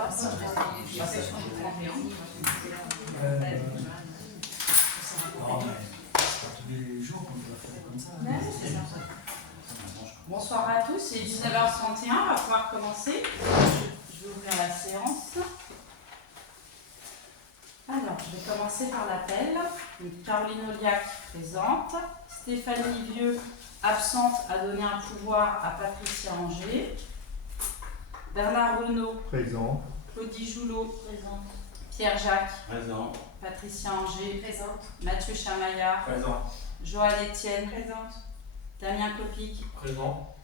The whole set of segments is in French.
passe. Bonsoir à tous, il est 19h31, on va pouvoir commencer. Je vais ouvrir la séance. Alors, je vais commencer par l'appel. Caroline Oliac, présente. Stéphanie Vieux, absente, a donné un pouvoir à Patricia Anger. Bernard Renaud, Présent. Claudie Joulot, présente. Pierre Jacques, Présent. Patricia Anger, Présente. Mathieu Chamaillard, Présent. Joanne Etienne, Présente. Damien Copic. Présent.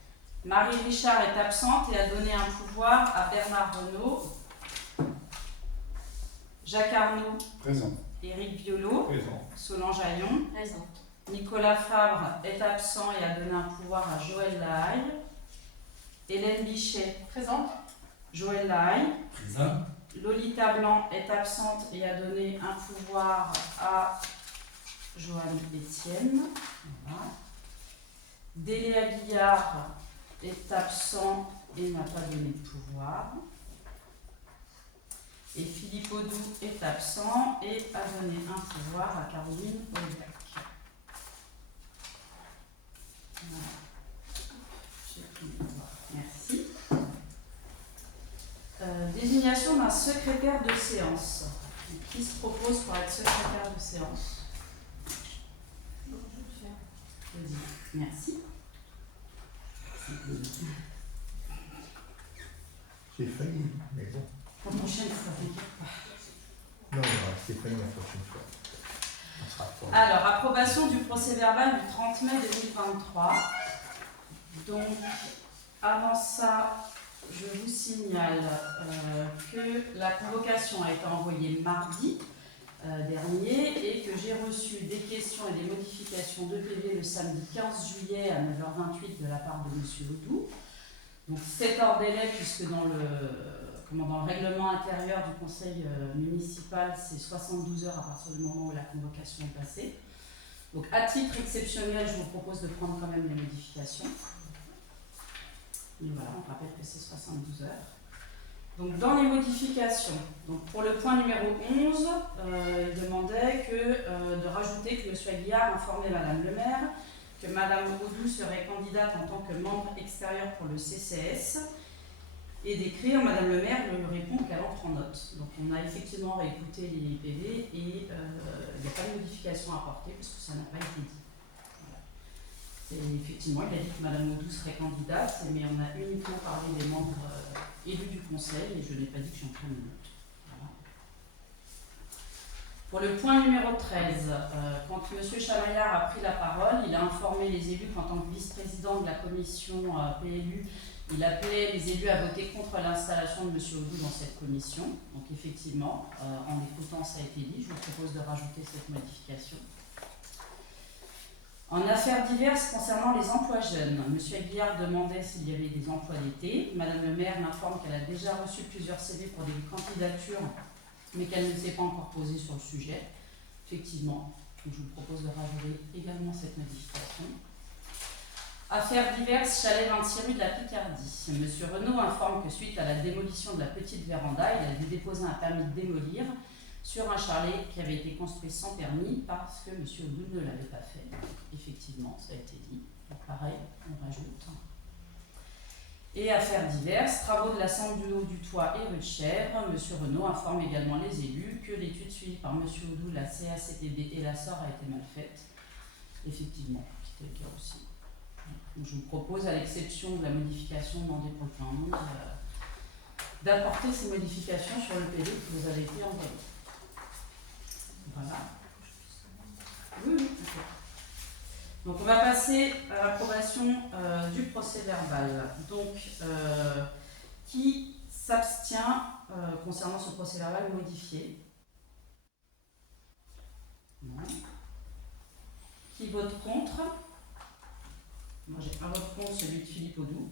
Marie Richard est absente et a donné un pouvoir à Bernard Renaud. Jacques Arnaud, Présent. Éric Violot, Présent. Solange Aillon. Présente. Nicolas Fabre est absent et a donné un pouvoir à Joël Lahaye. Hélène Bichet, Présente. Joël Lahaye. Présent. Lolita Blanc est absente et a donné un pouvoir à Joanne Etienne. Voilà. Déléa Guillard est absent et n'a pas donné de pouvoir. Et Philippe Audou est absent et a donné un pouvoir à Caroline Oliac. Voilà. J'ai pris le pouvoir. Merci. Désignation d'un secrétaire de séance. Qui se propose pour être secrétaire de séance? Claudie. Merci. J'ai failli, mais bon. Pour la prochaine fois, Non, Stéphanie la prochaine fois. On sera fort. Alors, approbation du procès verbal du 30 mai 2023. Donc, avant ça, je vous signale que la convocation a été envoyée mardi dernier et que j'ai reçu des questions et des modifications de PV le samedi 15 juillet à 9h28 de la part de M. Audou. Donc, c'est hors délai puisque dans le règlement intérieur du conseil municipal, c'est 72 heures à partir du moment où la convocation est passée. Donc, à titre exceptionnel, je vous propose de prendre quand même les modifications. Et voilà, on rappelle que c'est 72 heures. Donc, dans les modifications, donc pour le point numéro 11, il demandait de rajouter que M. Aguillard informait Mme le maire que Mme Audou serait candidate en tant que membre extérieur pour le CCS et d'écrire, Mme le maire lui répond qu'elle en prend note. Donc, on a effectivement réécouté les PV et il n'y a pas de modification à apporter parce que ça n'a pas été dit. Et effectivement, il a dit que Mme Audou serait candidate, mais on a uniquement parlé des membres élus du conseil et je n'ai pas dit que j'en prenne note. Voilà. Pour le point numéro 13, quand M. Chamaillard a pris la parole, il a informé les élus qu'en tant que vice-président de la commission PLU, il appelait les élus à voter contre l'installation de M. Audou dans cette commission. Donc effectivement, en écoutant, ça a été dit. Je vous propose de rajouter cette modification. En affaires diverses concernant les emplois jeunes, M. Aguillard demandait s'il y avait des emplois d'été. Madame le maire m'informe qu'elle a déjà reçu plusieurs CV pour des candidatures, mais qu'elle ne s'est pas encore posée sur le sujet. Effectivement, je vous propose de rajouter également cette modification. Affaires diverses, chalet 26 rue de la Picardie. M. Renaud informe que suite à la démolition de la petite véranda, il a dû déposer un permis de démolir sur un chalet qui avait été construit sans permis parce que M. Audou ne l'avait pas fait. Effectivement, ça a été dit. Donc pareil, on rajoute. Et affaires diverses, travaux de la cendre du haut du toit et rue de Chèvres. M. Renaud informe également les élus que l'étude suivie par M. Audou, la CACTB et la SOR a été mal faite. Effectivement, c'était le cas aussi. Donc, je vous propose, à l'exception de la modification demandée pour le plan 11, d'apporter ces modifications sur le PV qui vous avait été envoyé. Voilà. Oui, d'accord. Donc on va passer à l'approbation du procès verbal. Donc, qui s'abstient concernant ce procès verbal modifié? Non. Qui vote contre? Moi j'ai un vote contre, celui de Philippe Audou.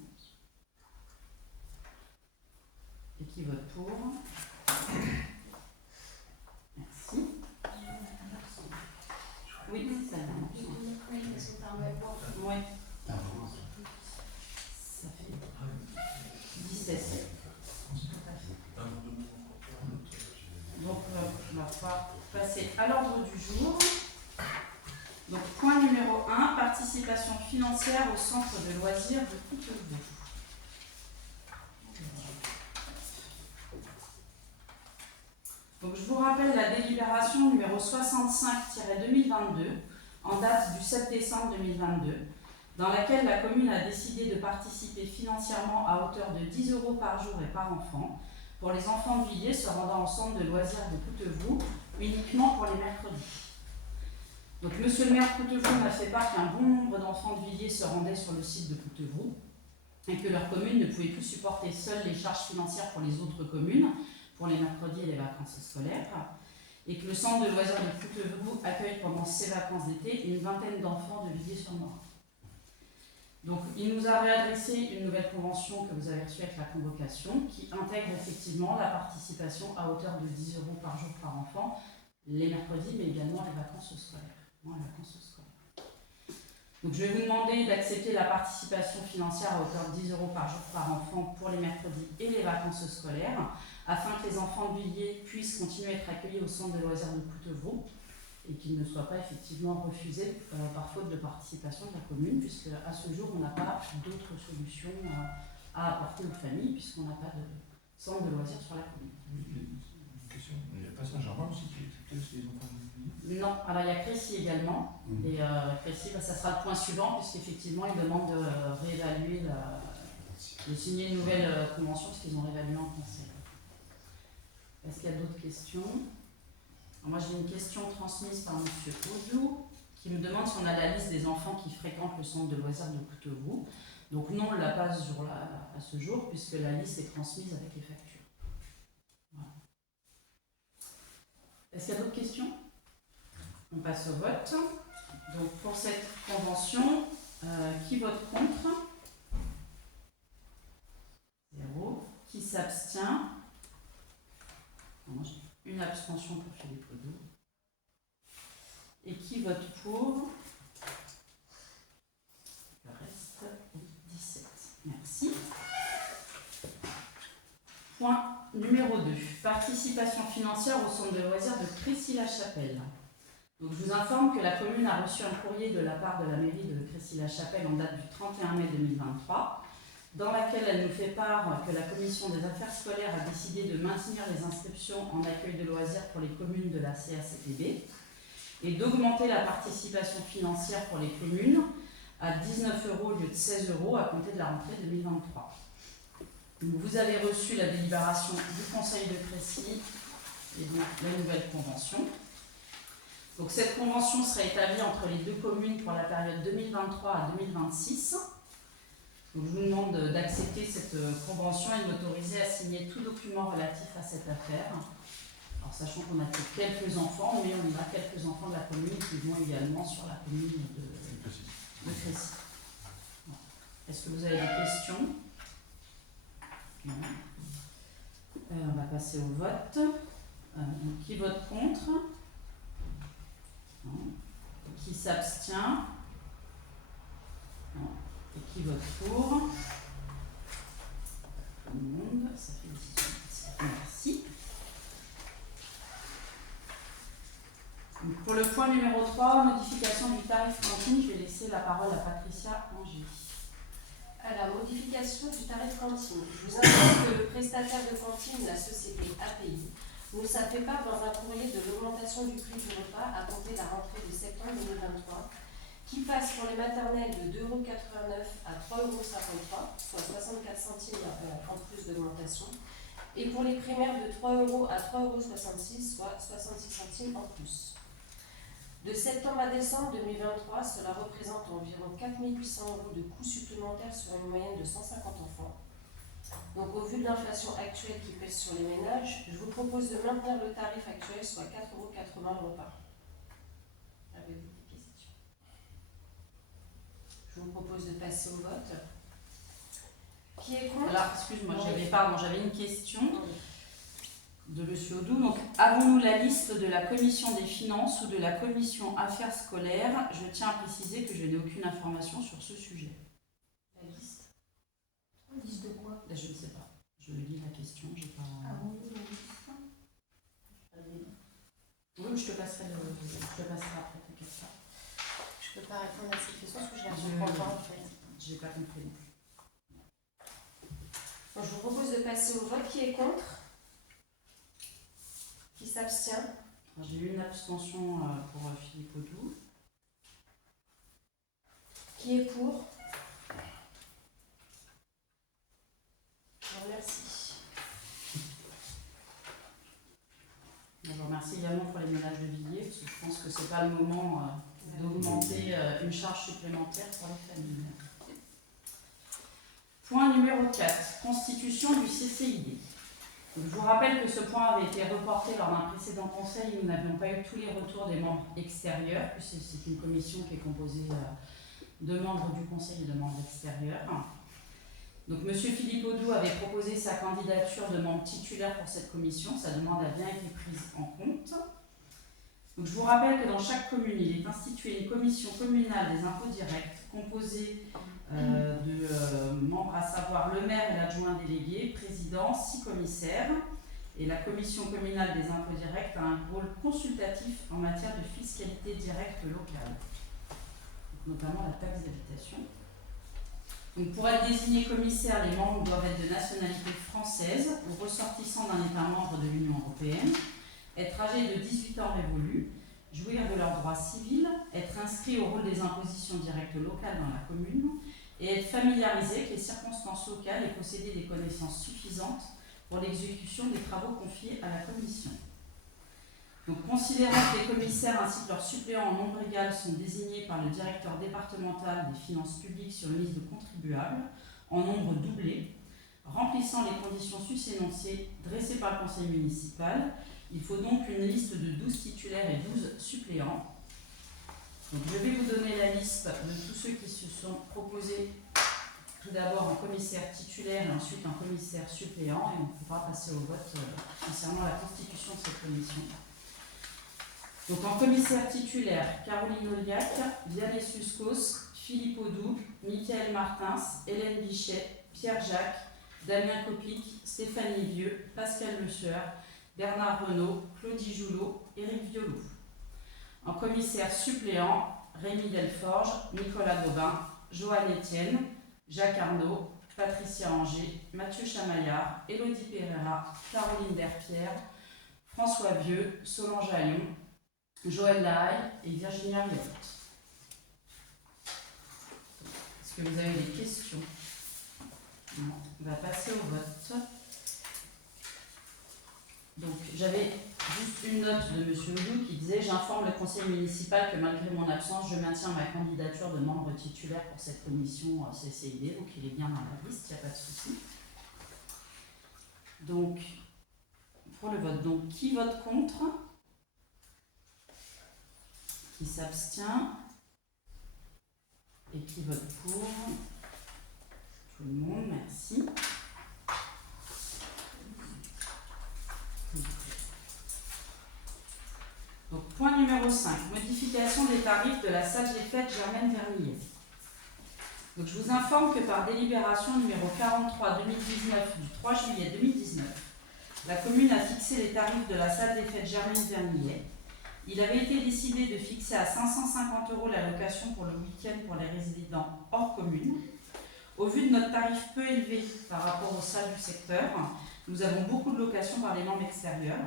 Et qui vote pour? Merci. Oui, c'est ça. Oui. Ça fait 17. passer à l'ordre du jour. Donc, point numéro 1, participation financière au centre de loisirs de Coutevaux. Donc, je vous rappelle la délibération numéro 65-2022 en date du 7 décembre 2022, dans laquelle la commune a décidé de participer financièrement à hauteur de 10 € par jour et par enfant pour les enfants de Villiers se rendant au centre de loisirs de Coutevaux, uniquement pour les mercredis. Donc, monsieur le maire Coutevaux m'a fait part qu'un bon nombre d'enfants de Villiers se rendaient sur le site de Coutevaux et que leur commune ne pouvait plus supporter seule les charges financières pour les autres communes, pour les mercredis et les vacances scolaires, et que le centre de loisirs de Coutevaux accueille pendant ses vacances d'été une vingtaine d'enfants de Villiers-sur-Nord. Donc, il nous a réadressé une nouvelle convention que vous avez reçue avec la convocation, qui intègre effectivement la participation à hauteur de 10 € par jour par enfant, les mercredis, mais également les vacances scolaires. Donc, je vais vous demander d'accepter la participation financière à hauteur de 10 € par jour par enfant pour les mercredis et les vacances scolaires, afin que les enfants de Villiers puissent continuer à être accueillis au centre de loisirs de Coutevaux et qu'ils ne soient pas effectivement refusés par faute de participation de la commune, puisque à ce jour, on n'a pas d'autres solutions à apporter aux familles, puisqu'on n'a pas de centre de loisirs sur la commune. Une question, il n'y a pas Saint-Germain aussi qui est accepté aussi les enfants de Villiers? Non, alors il y a Crécy également, et Crécy, ça sera le point suivant, puisqu'effectivement, ils demandent de réévaluer, de signer une nouvelle convention, parce qu'ils ont réévalué en conseil. Est-ce qu'il y a d'autres questions? Alors moi, j'ai une question transmise par M. Audou, qui me demande si on a la liste des enfants qui fréquentent le centre de loisirs de Coutevaux. Donc non, on ne l'a pas à ce jour, puisque la liste est transmise avec les factures. Voilà. Est-ce qu'il y a d'autres questions? On passe au vote. Donc pour cette convention, qui vote contre? 0. Qui s'abstient? Une abstention pour Philippe Audou. Et qui vote pour? Le reste, 17. Merci. Point numéro 2. Participation financière au centre de loisirs de Crécy-la-Chapelle. Donc, je vous informe que la commune a reçu un courrier de la part de la mairie de Crécy-la-Chapelle en date du 31 mai 2023, dans laquelle elle nous fait part que la commission des affaires scolaires a décidé de maintenir les inscriptions en accueil de loisirs pour les communes de la CACPB et d'augmenter la participation financière pour les communes à 19 € au lieu de 16 € à compter de la rentrée 2023. Donc, vous avez reçu la délibération du Conseil de Crécy et donc la nouvelle convention. Donc, cette convention sera établie entre les deux communes pour la période 2023 à 2026. Donc, je vous demande d'accepter cette convention et de m'autoriser à signer tout document relatif à cette affaire. Alors, sachant qu'on a que quelques enfants, mais on a quelques enfants de la commune qui vont également sur la commune de Crécy. Voilà. Est-ce que vous avez des questions? Non. On va passer au vote. Donc, qui vote contre? Non. Qui s'abstient? Non. Et qui vote pour? Tout le monde, ça fait 18. Merci. Donc pour le point numéro 3, modification du tarif cantine, je vais laisser la parole à Patricia Angéli. À la modification du tarif cantine, je vous informe que le prestataire de cantine, la société API, nous a fait part dans un courrier de l'augmentation du prix du repas à compter de la rentrée de septembre 2023, qui passe pour les maternelles de 2,89 € à 3,53 €, soit 64 centimes en plus d'augmentation, et pour les primaires de 3 € à 3,66 €, soit 66 centimes en plus. De septembre à décembre 2023, cela représente environ 4 800 € de coûts supplémentaires sur une moyenne de 150 enfants. Donc, au vu de l'inflation actuelle qui pèse sur les ménages, je vous propose de maintenir le tarif actuel, soit 4,80 € le repas. Avez-vous des questions? Je vous propose de passer au vote. Qui est contre? Alors, excuse-moi, j'avais une question de M. Audou. Donc, avons-nous la liste de la commission des finances ou de la commission affaires scolaires? Je tiens à préciser que je n'ai aucune information sur ce sujet. La liste. La liste de quoi? Je ne sais pas. Je lis la question. J'ai pas... Avons-nous la liste? Oui, je te passe J'ai pas compris non plus. Bon, je vous propose de passer au vote. Qui est contre? Qui s'abstient? Alors, j'ai eu une abstention pour Philippe Audou. Qui est pour? Je vous remercie. Je vous remercie également pour les ménages de Villiers, parce que je pense que c'est pas le moment d'augmenter une charge supplémentaire pour les familles. Point numéro 4, constitution du CCID. Donc, je vous rappelle que ce point avait été reporté lors d'un précédent conseil. Nous n'avions pas eu tous les retours des membres extérieurs, puisque c'est une commission qui est composée de membres du conseil et de membres extérieurs. Donc, M. Philippe Audou avait proposé sa candidature de membre titulaire pour cette commission. Sa demande a bien été prise en compte. Donc, je vous rappelle que dans chaque commune, il est institué une commission communale des impôts directs composée de membres, à savoir le maire et l'adjoint délégué, président, 6 commissaires. Et la commission communale des impôts directs a un rôle consultatif en matière de fiscalité directe locale, donc notamment la taxe d'habitation. Donc, pour être désigné commissaire, les membres doivent être de nationalité française ou ressortissant d'un État membre de l'Union européenne, être âgés de 18 ans révolus, jouir de leurs droits civils, être inscrits au rôle des impositions directes locales dans la commune et être familiarisés avec les circonstances locales et posséder des connaissances suffisantes pour l'exécution des travaux confiés à la commission. Donc, considérant que les commissaires ainsi que leurs suppléants en nombre égal sont désignés par le directeur départemental des finances publiques sur une liste de contribuables en nombre doublé, remplissant les conditions sus-énoncées dressées par le conseil municipal, il faut donc une liste de 12 titulaires et 12 suppléants. Donc, je vais vous donner la liste de tous ceux qui se sont proposés tout d'abord en commissaire titulaire et ensuite en commissaire suppléant, et on pourra passer au vote concernant la constitution de cette commission. Donc, en commissaire titulaire, Caroline Oliac, Vianney Suscos, Philippe Audou, Michael Martins, Hélène Bichet, Pierre Jacques, Damien Copic, Stéphanie Vieux, Pascal Le Sueur, Bernard Renaud, Claudie Joulot, Éric Violot. En commissaire suppléant, Rémi Delforge, Nicolas Daubin, Joanne Etienne, Jacques Arnaud, Patricia Anger, Mathieu Chamaillard, Élodie Pereira, Caroline Derpierre, François Vieux, Solange Aillon, Joël Lahaye et Virginia Riotte. Est-ce que vous avez des questions? Non. On va passer au vote. Donc, j'avais juste une note de M. Audou qui disait « J'informe le conseil municipal que malgré mon absence, je maintiens ma candidature de membre titulaire pour cette commission CCID. » Donc, il est bien dans la liste, il n'y a pas de souci. Donc, pour le vote, donc, qui vote contre? Qui s'abstient? Et qui vote pour? Tout le monde, merci. Donc, point numéro 5, modification des tarifs de la salle des fêtes Germaine Vernillet. Donc, je vous informe que par délibération numéro 43-2019 du 3 juillet 2019, la commune a fixé les tarifs de la salle des fêtes Germaine Vernillet. Il avait été décidé de fixer à 550 € la location pour le week-end pour les résidents hors commune. Au vu de notre tarif peu élevé par rapport aux salles du secteur, nous avons beaucoup de locations par les membres extérieurs.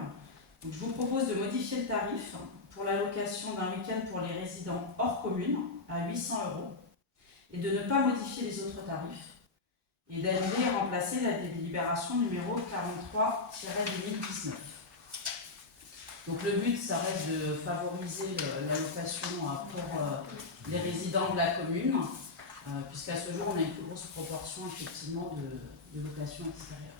Donc, je vous propose de modifier le tarif pour la location d'un week-end pour les résidents hors commune à 800 € et de ne pas modifier les autres tarifs et d'annuler et remplacer la délibération numéro 43-2019. Donc, le but, ça reste de favoriser la location pour les résidents de la commune, puisqu'à ce jour, on a une plus grosse proportion effectivement de location extérieure.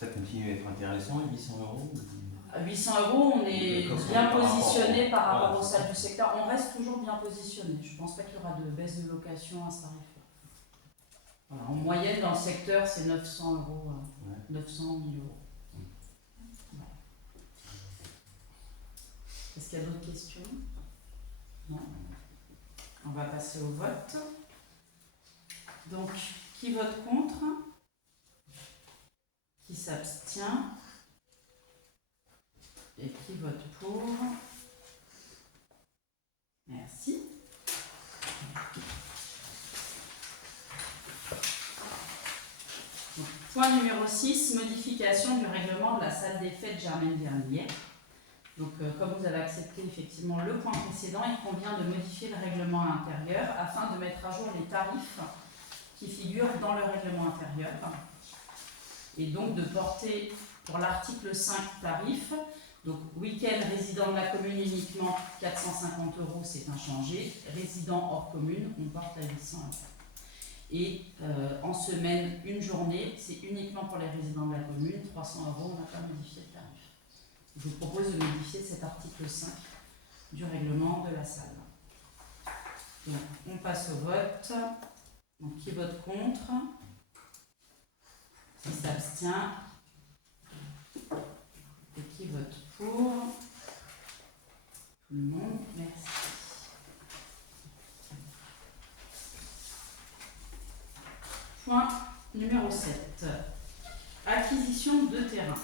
Ça continue à être intéressant, 800 €? À 800 €, on est bien positionné par rapport aux salles du secteur. On reste toujours bien positionné. Je ne pense pas qu'il y aura de baisse de location à ce tarif-là. Voilà, en moyenne, dans le secteur, c'est 900 €, 900 000 €. Voilà. Est-ce qu'il y a d'autres questions? Non. On va passer au vote. Donc, qui vote contre? Qui s'abstient? Et qui vote pour? Merci. Point numéro 6, modification du règlement de la salle des fêtes Germaine-Vernillet. Donc, comme vous avez accepté effectivement le point précédent, il convient de modifier le règlement intérieur afin de mettre à jour les tarifs qui figurent dans le règlement intérieur. Et donc de porter pour l'article 5 tarif, donc week-end résident de la commune uniquement 450 €, c'est inchangé. Résident hors commune, on porte à 800 €. Et en semaine, une journée, c'est uniquement pour les résidents de la commune, 300 €, on n'a pas modifié le tarif. Je vous propose de modifier cet article 5 du règlement de la salle. Donc, on passe au vote. Donc, qui vote contre? Qui s'abstient? Et qui vote pour? Tout le monde, merci. Point numéro 7. Acquisition de terrain.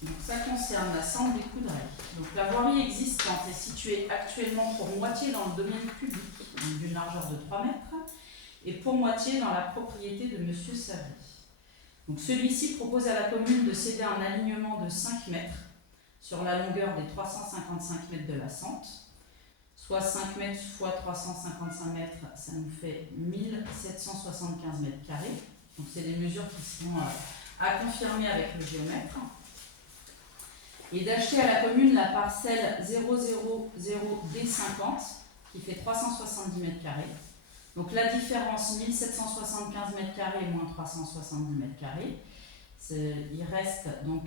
Donc ça concerne la Sambre des Coudray. Donc la voirie existante est située actuellement pour moitié dans le domaine public, d'une largeur de 3 mètres, et pour moitié dans la propriété de M. Savry. Donc celui-ci propose à la commune de céder un alignement de 5 mètres sur la longueur des 355 mètres de la Sente, soit 5 mètres fois 355 mètres, ça nous fait 1775 mètres carrés. Donc c'est des mesures qui seront à confirmer avec le géomètre. Et d'acheter à la commune la parcelle 000D50 qui fait 370 mètres carrés. Donc la différence 1775 mètres carrés moins 370 mètres carrés, il reste donc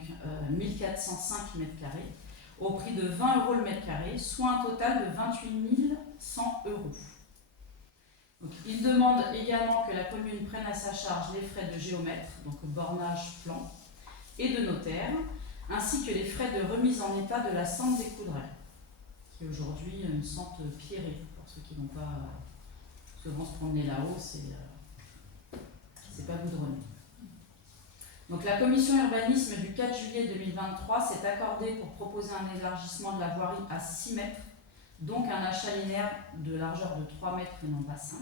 1405 mètres carrés au prix de 20 € le mètre carré, soit un total de 28 100 €. Donc, il demande également que la commune prenne à sa charge les frais de géomètre, donc bornage, plan, et de notaire, ainsi que les frais de remise en état de la Sambre des Coudray, qui est aujourd'hui une sente pierrée, pour ceux qui n'ont pas souvent se promener là-haut, c'est pas goudronné. Donc la commission urbanisme du 4 juillet 2023 s'est accordée pour proposer un élargissement de la voirie à 6 mètres, donc un achat linéaire de largeur de 3 mètres et non pas 5,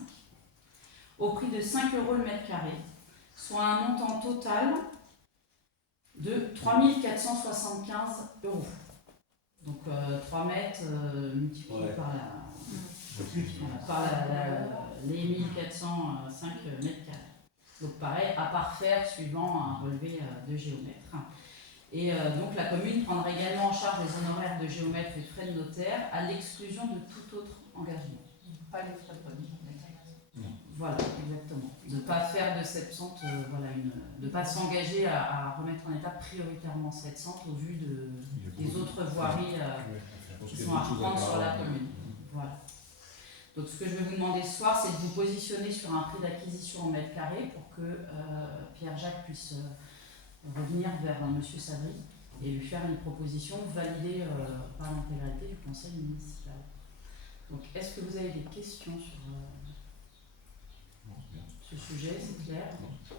au prix de 5 € le mètre carré, soit un montant total de 3 475 €. Donc 3 mètres multiplié par les 1405 mètres carrés. Donc pareil, à parfaire suivant un relevé de géomètre. Et donc la commune prendra également en charge les honoraires de géomètre et de frais de notaire à l'exclusion de tout autre engagement. Pas les frais de remise. Voilà, exactement. De ne pas faire de cette sente, de ne pas s'engager à remettre en état prioritairement cette sente au vu des autres voiries qui sont à reprendre sur la commune. Voilà. Donc ce que je vais vous demander ce soir, c'est de vous positionner sur un prix d'acquisition au mètre carré pour que Pierre-Jacques puisse revenir vers M. Savry et lui faire une proposition validée par l'intégralité du conseil municipal. Donc est-ce que vous avez des questions sur ce sujet? C'est clair?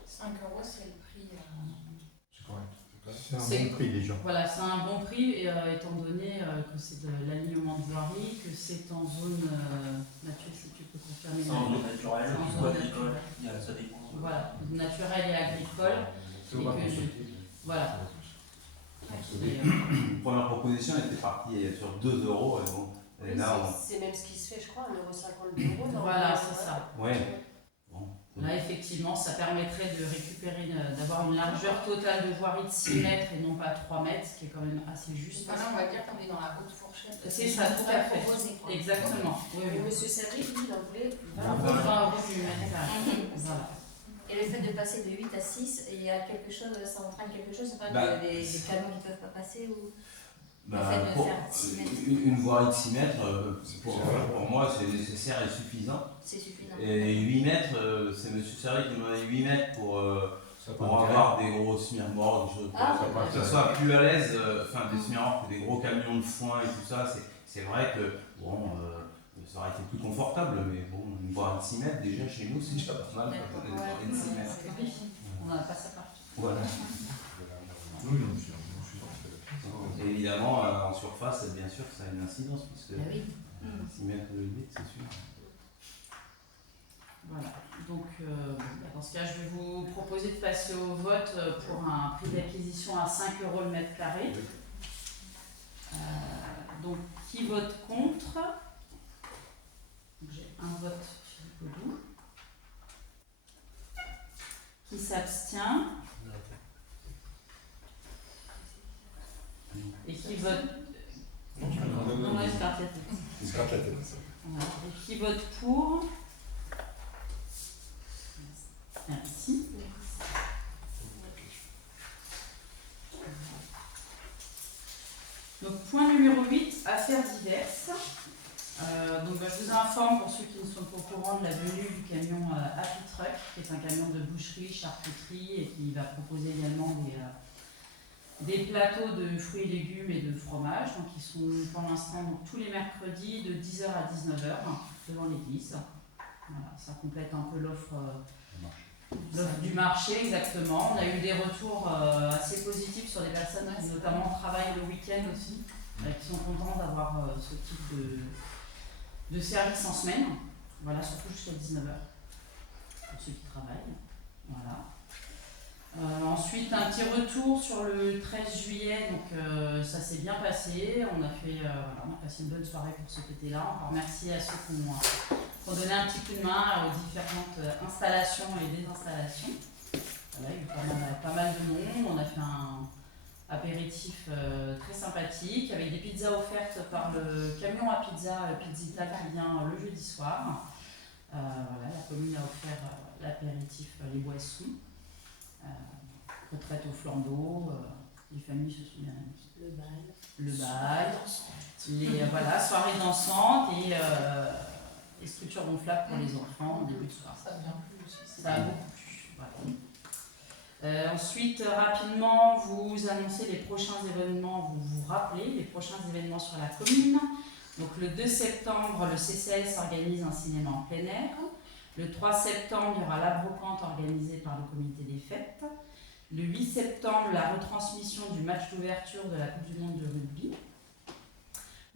5 € c'est le prix. C'est correct. C'est un bon prix déjà. Voilà, c'est un bon prix étant donné que c'est de l'alignement de voirie, que c'est en zone naturelle, si tu peux confirmer. C'est en zone naturelle, En ou zone agricole, naturelle. ça dépend. Voilà, naturelle et agricole. C'est au bas de Voilà. Première proposition était partie sur 2 €. Et bon, et là, C'est même ce qui se fait, je crois, 1,50 € €. Voilà, c'est ça. ouais. Bon. Là, effectivement, ça permettrait de récupérer, d'avoir une largeur totale de voirie de 6 mètres et non pas 3 mètres, ce qui est quand même assez juste. Voilà, on va dire qu'on est dans la haute fourchette. C'est ça, tout à fait. Exactement. Oui, Mais oui. M. Savry, lui, il en voulait 20 20 €. € du mètre carré. Voilà. Et le fait de passer de 8 à 6, il y a quelque chose, ça entraîne quelque chose, c'est pas Bah, des camions qui ne peuvent pas passer ou... Bah, Le fait de pour faire 6 mètres. une voirie de 6 mètres, pour moi, c'est nécessaire et suffisant. C'est suffisant. Et 8 mètres, c'est M. Savry qui demandait 8 mètres pour avoir des gros semi-remorques, des choses Ah, pour que ça soit plus à l'aise, des semi-remorques, des gros camions de foin et tout ça. C'est vrai que bon, ça aurait été plus confortable, mais bon, une voirie de 6 mètres, déjà chez nous, c'est déjà pas mal. D'accord, Une voirie de 6 mètres. Oui, on n'a pas ça partout. Voilà. Oui, non, je suis Et évidemment, en surface, bien sûr, ça a une incidence, puisque Ah oui. 6 mètres de limite, c'est sûr. Voilà, donc dans ce cas, je vais vous proposer de passer au vote pour un prix d'acquisition à 5 € le mètre carré. Donc, qui vote contre? J'ai un vote Philippe Audou. Qui s'abstient? Et qui vote? Non, il se gratte la tête. Il se gratte la tête, ça. Voilà. Et qui vote pour? Merci. Donc, point numéro 8, affaires diverses. Je vous informe, pour ceux qui ne sont pas au courant, de la venue du camion Happy Truck, qui est un camion de boucherie, charcuterie, et qui va proposer également des plateaux de fruits et légumes et de fromage. Donc, ils sont pour l'instant tous les mercredis de 10h à 19h devant l'église. Voilà, ça complète un peu l'offre du marché, exactement. On a eu des retours assez positifs sur des personnes qui notamment travaillent le week-end aussi, qui sont contents d'avoir ce type de service en semaine. Voilà, surtout jusqu'à 19h pour ceux qui travaillent. Voilà. Ensuite, un petit retour sur le 13 juillet, donc ça s'est bien passé. On a passé une bonne soirée pour ceux qui étaient là. Encore merci à ceux qui ont donné un petit coup de main aux différentes installations et désinstallations. Voilà, il y a eu pas mal de monde. On a fait un apéritif très sympathique avec des pizzas offertes par le camion à pizza Pizzita qui vient le jeudi soir. Voilà, la commune a offert l'apéritif, les boissons. Retraite au flambeau, les familles se sont bien amies. Le bal, soirée dansante et structure gonflable pour les enfants au début de soir. Ça vient plus aussi. Ça a beaucoup plu. Voilà. Ensuite, rapidement, vous annoncez les prochains événements, vous rappelez les prochains événements sur la commune. Donc le 2 septembre, le CCS organise un cinéma en plein air. Le 3 septembre, il y aura la brocante organisée par le comité des fêtes. Le 8 septembre, la retransmission du match d'ouverture de la Coupe du Monde de rugby.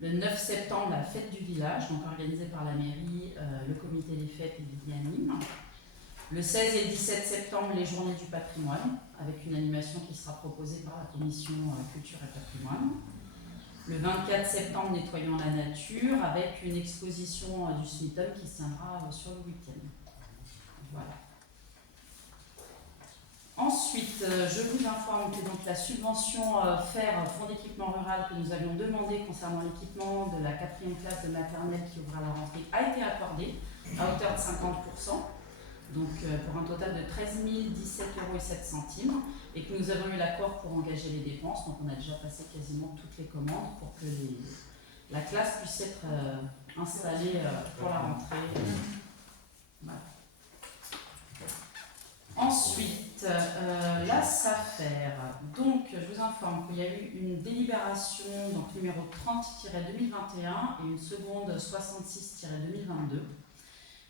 Le 9 septembre, la fête du village, donc organisée par la mairie, le comité des fêtes et Viviane Nîmes. Le 16 et le 17 septembre, les journées du patrimoine, avec une animation qui sera proposée par la commission culture et patrimoine. Le 24 septembre, nettoyons la nature, avec une exposition du SMITOM qui se tiendra sur le week-end. Voilà. Ensuite, je vous informe que donc, la subvention FAIR, Fonds d'équipement rural, que nous avions demandé concernant l'équipement de la 4e classe de maternelle qui ouvre à la rentrée, a été accordée à hauteur de 50%, donc pour un total de 13 017,07 € et que nous avons eu l'accord pour engager les dépenses. Donc on a déjà passé quasiment toutes les commandes pour que la classe puisse être installée pour la rentrée. Voilà. Ensuite, la SAFER. Donc, je vous informe qu'il y a eu une délibération donc, numéro 30-2021 et une seconde 66-2022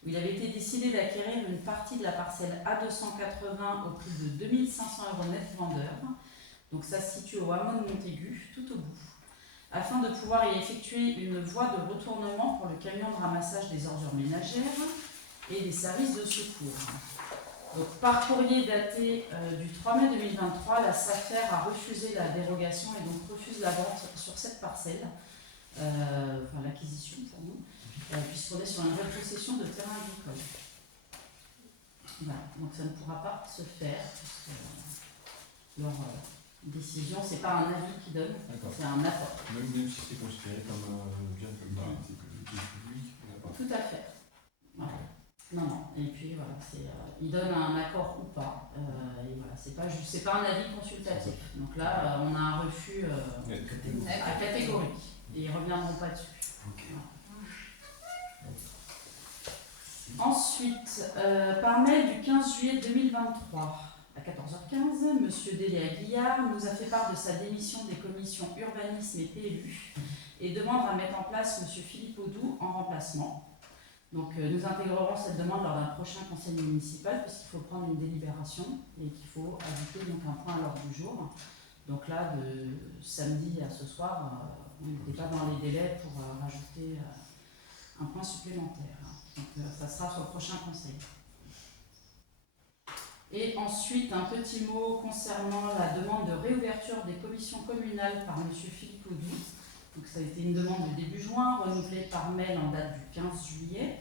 où il avait été décidé d'acquérir une partie de la parcelle A280 au prix de 2 500 € net vendeur. Donc, ça se situe au hameau de Montaigu, tout au bout, afin de pouvoir y effectuer une voie de retournement pour le camion de ramassage des ordures ménagères et des services de secours. Donc, par courrier daté du 3 mai 2023, la SAFER a refusé la dérogation et donc refuse la vente sur cette parcelle, l'acquisition pour nous, puisqu'on est sur une nouvelle possession de terrain agricole. Voilà, donc ça ne pourra pas se faire, puisque leur décision, ce n'est pas un avis qu'ils donnent, c'est un apport. Même si c'est considéré comme bien public, tout à fait. Voilà. Non. Et puis voilà, ils donnent un accord ou pas. Et voilà, c'est pas un avis consultatif. Donc là, on a un refus catégorique. Et ils ne reviendront pas dessus. Voilà. Ensuite, par mail du 15 juillet 2023, à 14h15, M. Déléa Guillard nous a fait part de sa démission des commissions urbanisme et PLU et demande à mettre en place M. Philippe Audou en remplacement. Donc nous intégrerons cette demande lors d'un prochain conseil municipal puisqu'il faut prendre une délibération et qu'il faut ajouter donc un point à l'ordre du jour. Donc là, de samedi à ce soir, on n'était pas dans les délais pour rajouter un point supplémentaire. Donc ça sera sur le prochain conseil. Et ensuite, un petit mot concernant la demande de réouverture des commissions communales par M. Philippe Audou. Donc, ça a été une demande de début juin, renouvelée par mail en date du 15 juillet.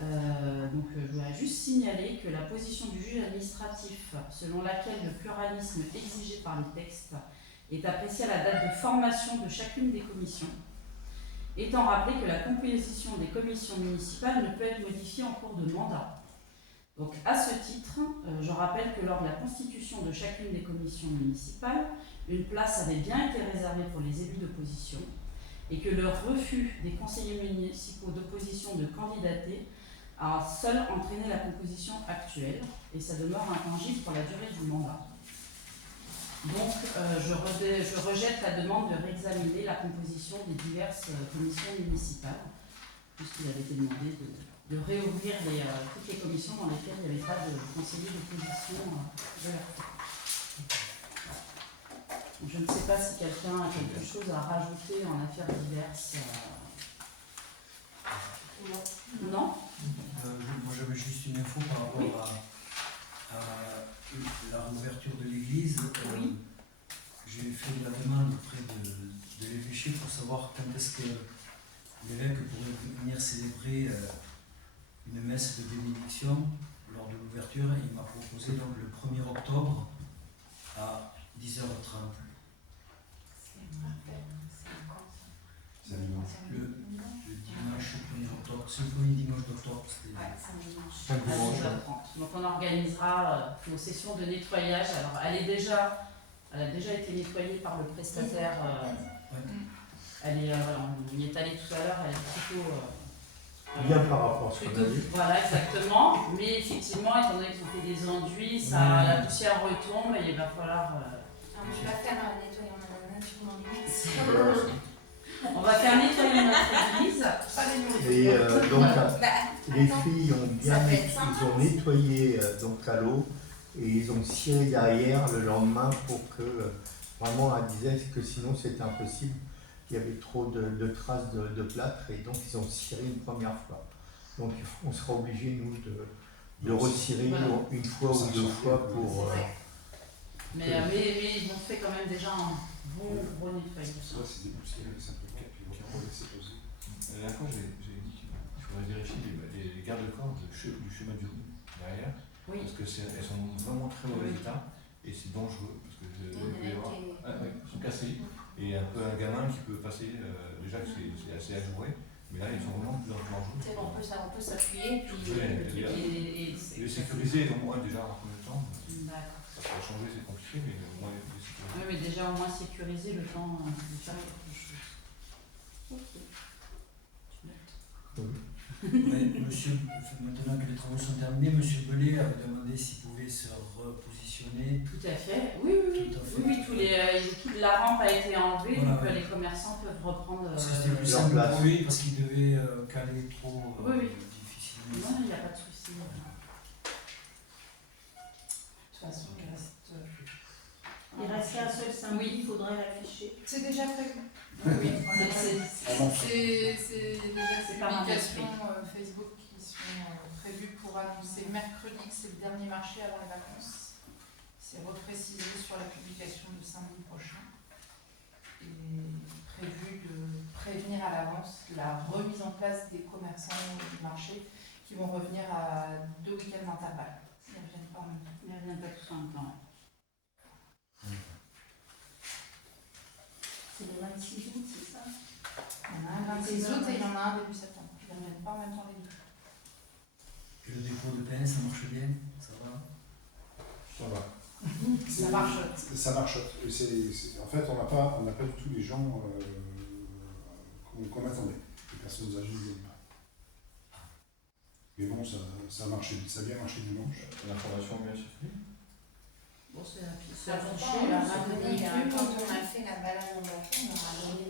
Je voudrais juste signaler que la position du juge administratif, selon laquelle le pluralisme exigé par les textes est apprécié à la date de formation de chacune des commissions, étant rappelé que la composition des commissions municipales ne peut être modifiée en cours de mandat. Donc, à ce titre, je rappelle que lors de la constitution de chacune des commissions municipales, une place avait bien été réservée pour les élus d'opposition et que le refus des conseillers municipaux d'opposition de candidater a seul entraîné la composition actuelle et ça demeure intangible pour la durée du mandat. Donc, je rejette la demande de réexaminer la composition des diverses commissions municipales, puisqu'il avait été demandé de réouvrir toutes les commissions dans lesquelles il n'y avait pas de conseiller d'opposition de leur part. Je ne sais pas si quelqu'un a quelque chose à rajouter en affaires diverses. Non. Moi j'avais juste une info par rapport à la réouverture de l'église. Oui. J'ai fait la demande auprès de l'évêché pour savoir quand est-ce que l'évêque pourrait venir célébrer une messe de bénédiction lors de l'ouverture. Il m'a proposé donc le 1er octobre à 10h30. Le dimanche 1er octobre, c'est le premier dimanche d'octobre. À 10h30. Donc on organisera nos sessions de nettoyage. Alors elle a déjà été nettoyée par le prestataire. Elle est, on y est allé tout à l'heure, elle est plutôt Bien par rapport à ce qu'on a vu. Voilà, exactement. Mais effectivement, étant donné qu'ils ont fait des enduits, la poussière retombe et il va falloir. On va faire un nettoyant de la nature. On va faire nettoyer notre église. Et donc, les filles ont nettoyé donc à l'eau et ils ont ciré derrière le lendemain pour que vraiment elle disait que sinon c'était impossible. Il y avait trop de traces de plâtre et donc ils ont ciré une première fois. Donc on sera obligé nous de recirer une fois ou deux fois pour. Mais ils ont fait quand même déjà un bon gros nettoyage. Ça, c'est des poussières, c'est un peu cap, ils vont laisser poser. La dernière fois, j'ai dit qu'il faudrait vérifier les garde-corps du chemin du Rhin derrière, parce que elles sont vraiment très mauvais état et c'est dangereux parce que ils sont cassés et un peu un gamin qui peut passer, déjà que c'est assez ajouré, mais là ils sont vraiment de plus en plus dangereux. On peut s'appuyer Et les sécuriser au moins déjà en premier temps. D'accord. Ça va changer, c'est compliqué, mais au moins les sécuriser. Oui, mais déjà au moins sécuriser le temps de faire quelque chose. Ok. Monsieur, maintenant que les travaux sont terminés, monsieur Belay avait demandé s'il pouvait se repositionner. Tout à fait. Oui. Tout à fait. Oui, toute la rampe a été enlevée, Voilà, donc oui. les commerçants peuvent reprendre. Parce que c'était plus leur simple place. pour lui, parce qu'il devait caler trop Oui. difficilement. Non, il n'y a pas de souci. De toute façon, Il restait un seul symbole, il faudrait l'afficher. c'est déjà prévu. Oui, C'est déjà C'est des par un publications Facebook qui sont prévues pour annoncer mercredi que c'est le dernier marché avant les vacances. C'est reprécisé sur la publication de samedi prochain. Et prévu de prévenir à l'avance la remise en place des commerçants du marché qui vont revenir à 2 week-ends d'intervalle. Ils ne reviennent pas en même temps. Ils ne reviennent pas tous en même temps. C'est le 26 août, c'est ça? Il y en a un 26 août et il y en a un début septembre. Ils ne reviennent pas en même temps les deux. Et le dépôt de pain, ça marche bien, ça va? Ça va. Ça marche. Ça marche. En fait, on n'a pas du tout les gens qu'on attendait. Les personnes âgées ne viennent pas. Mais bon, ça a marché, ça a bien marché dimanche. L'information bien circulée. Bon, c'est Ça affiché. on leur a donné, quand on a fait la balade en voiture, on leur a donné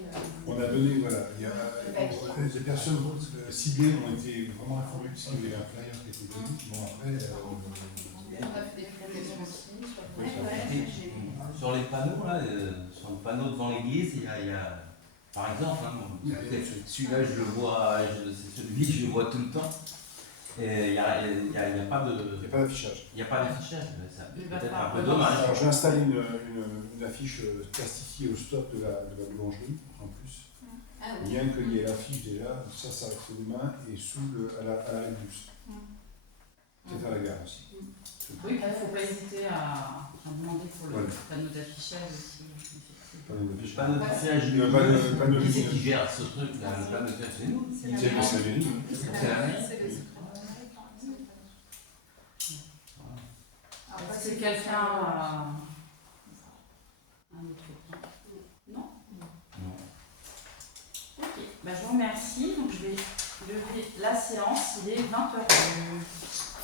On a donné, voilà, il y a des personnes ciblées ont été vraiment informées puisqu'il y avait un flyer qui était donné. Bon, après, On a fait des publications aussi sur Sur les panneaux, là, sur le panneau devant l'église, il y a par exemple, celui-là je le vois, c'est celui que je vois tout le temps. Et il n'y a pas de. Il n'y a pas d'affichage. Il n'y a pas d'affichage, mais ça Il peut va être pas. un peu dommage. Alors j'ai installé une affiche plastifiée au stop de la boulangerie en plus. Ah oui. Bien qu'il y ait l'affiche déjà, ça fait demain et à l'arrêt de bus. C'est à la gare aussi. Oui, il ne faut pas hésiter à demander pour le Voilà. panneau d'affichage aussi. Panneau d'affichage, Pas de qui c'est qui gère ce truc là? Le panneau d'affichage, c'est nous. C'est la mairie. C'est la mairie. Est-ce que quelqu'un a un autre point? Non? Non. Ok, je vous remercie. Donc je vais lever la séance. Il est 20h.